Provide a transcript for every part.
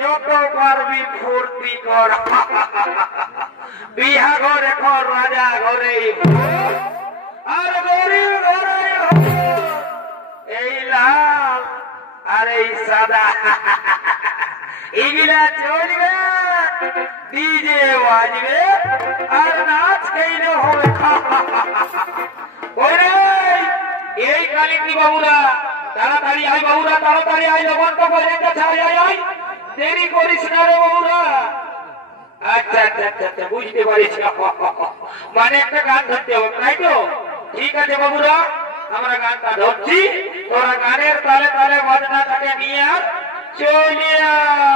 যত পারবি ফুর্তি কর। বিহা ঘরে কর, রাজা ঘরে আর গরিব ঘরে এই লাল আর এই সাদা এগুলা চলবে, ডিজে বাজবে আর নাচ খেলে হবে। এই কালিন্দী বাবুরা তাড়াতাড়ি আয়, বাবুরা তাড়াতাড়ি আয়, লবণ তো পর্যন্ত ছাড়াই আয়, দেরি করিস না রে বাবুরা। আচ্ছা আচ্ছা আচ্ছা আচ্ছা, বুঝতে পারিস, মানে একটা গান ধরতে হবে, তাই তো? ঠিক আছে বাবুরা, আমরা গানটা ধরছি, তোরা গানের তালে তালে বাজনাটাকে নিয়ে আর চলে আয়।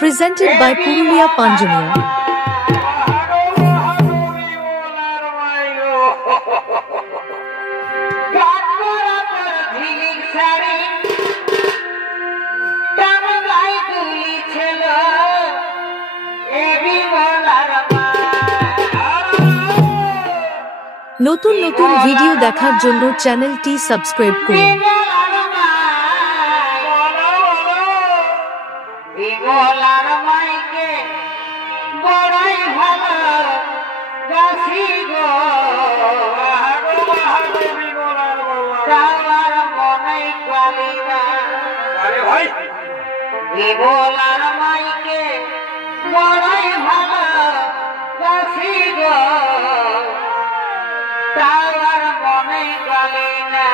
Presented by Purulia Panjania. নতুন নতুন ভিডিও দেখার জন্য চ্যানেলটি সাবস্ক্রাইব করুন। বিমলার মাইকে বড়াই ভালো বাসি গো, তার মনে গলে না।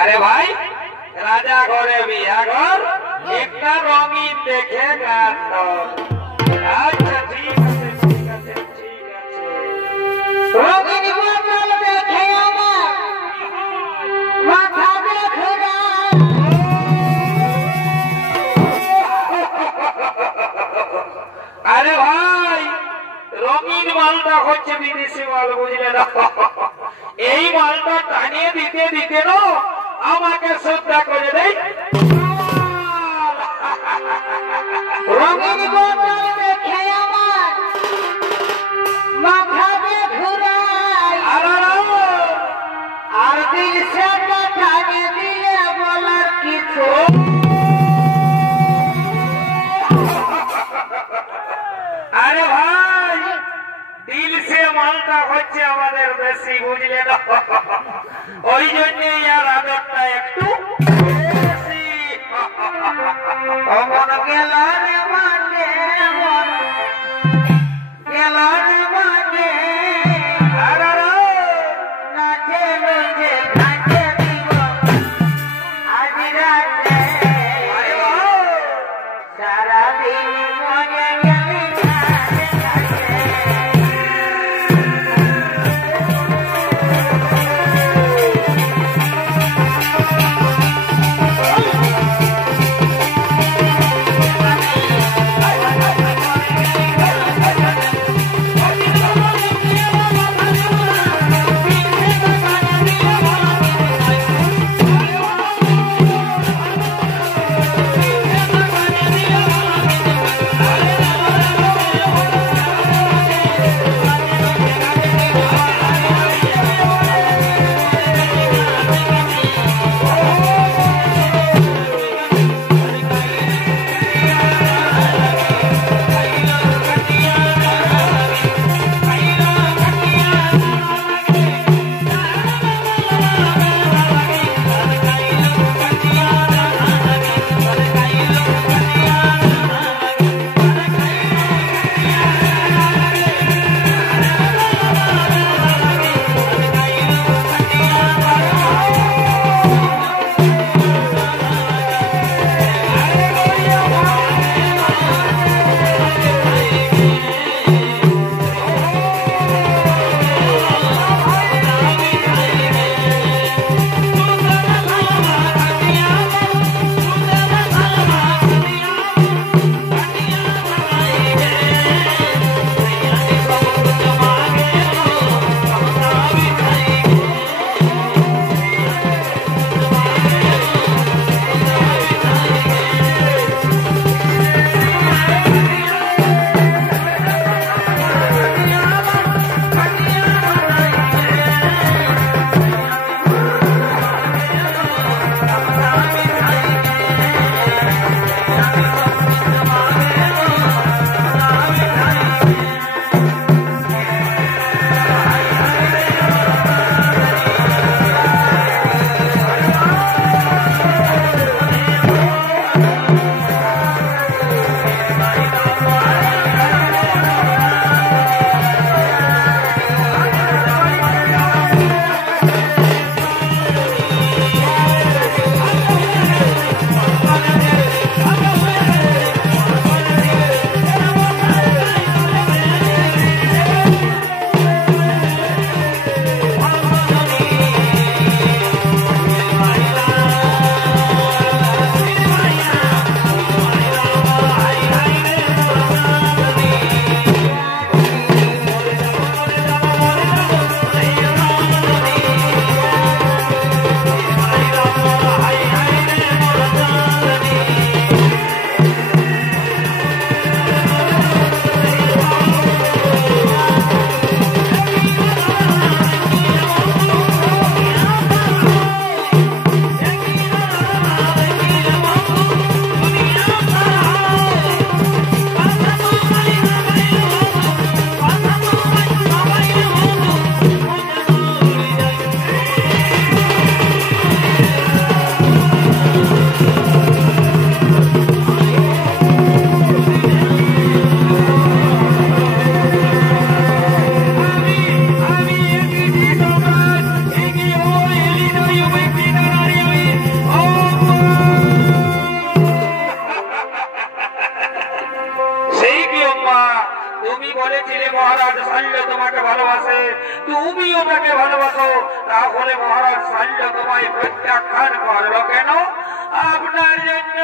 अरे भाई राजा घरे बिया घर एक रंगीन देखे गान। अच्छा ठीक है ठीक है ठीक है, रंगीन बादल देखे আমার মাথা দেখে গান। अरे भाई रंगीन मालटा হচ্ছে বিদেশি মাল, বুঝলে না? এই মালটা টানিয়ে দিতে দিতে না আমাকে শ্রদ্ধা করে দেয়। রঙিন বোতল দেখে আমার মাথা ঘুরায়, আর দিল সে টানিয়ে দিলে বলার কিছু। আরে ভাই দিল সে মালটা হচ্ছে আমাদের বেশি, বুঝলে না? ওই জন্য আর আদরটা একটু বেশি। বলেছিলে মহারাজ শাল্য তোমাকে ভালোবাসে, তুমিও তাকে ভালোবাসো, তাহলে মহারাজ শাল্য তোমায় প্রত্যাখ্যান করলো কেন? আপনার জন্য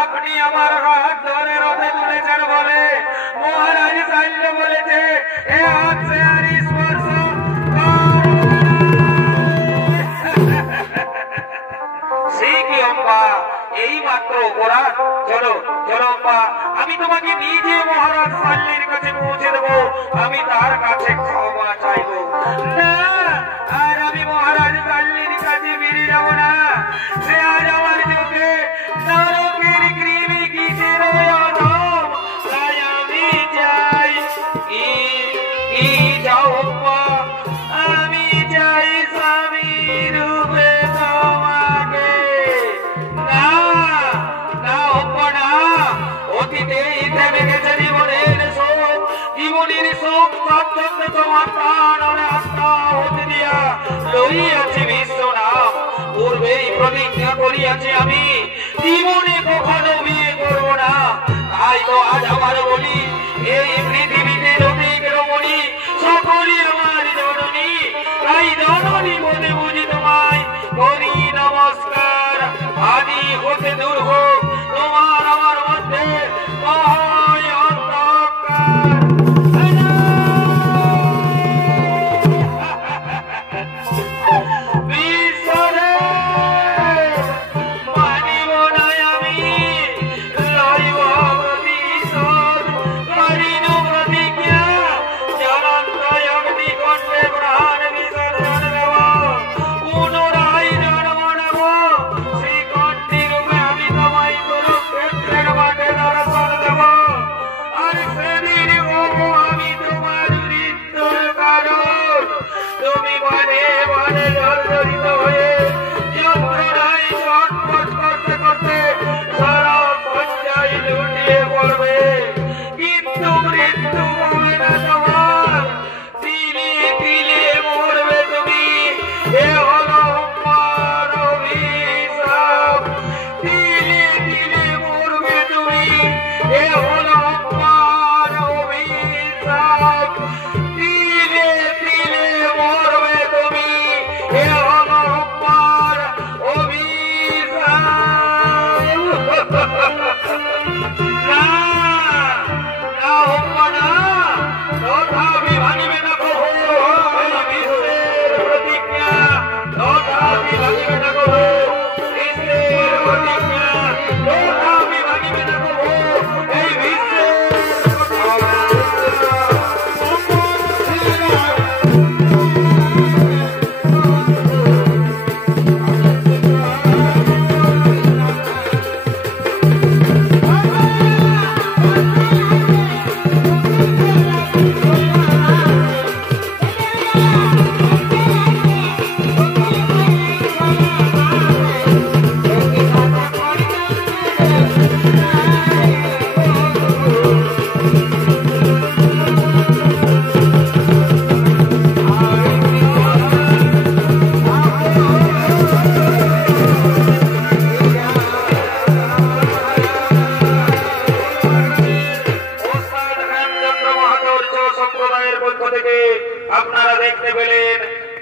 আপনি আমার হাত ধরে রথে তুলেছেন বলে মহারাজ শাল্য বলেছে এ হাত সে আর স্পর্শ সে কি অম্বা, এই মাত্র অপরাধ। চলো চলো অম্বা, আমি তোমাকে নিজে মহারাজ শাল্যের কাছে পৌঁছে দেবো, আমি তার কাছে ক্ষমা চাইবো। না, আর আমি মহারাজ শাল্যের কাছে ফিরে যাব না, সে আজ আমার চোখে নরকের কৃমি কীটের অধম, তাই আমি চাই কি যাও অম্বা, আমি চাই স্বামী রূপে তোমাকে। না না অম্বা না, অতীতেই থেমে গেছে জীবনের শোক, জীবনের শোক পাত্র তোমার প্রাণে আত্মা হতে দিয়া লইয়াছি বিশ্বনাম। পূর্বেই প্রতিজ্ঞা করিয়াছি আমি জীবনে কখনো বিয়ে করব না, তাই তো আজ আমার বলি এই পৃথিবীতে অনেক রমণী সকলই আমার জননী, তাই জননী বলে বুঝি তোমায় করি নমস্কার। আদি হতে দূর হোক তোমার আমার মধ্যে মহায় অন্ধকার। আপনারা দেখতে পেলেন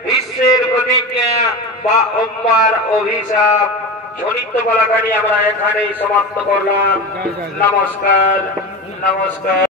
বিশ্বের প্রতিজ্ঞা বা অম্বার অভিশাপ। ঝনিত কলাকারী আমরা এখানেই সমাপ্ত করলাম। নমস্কার নমস্কার।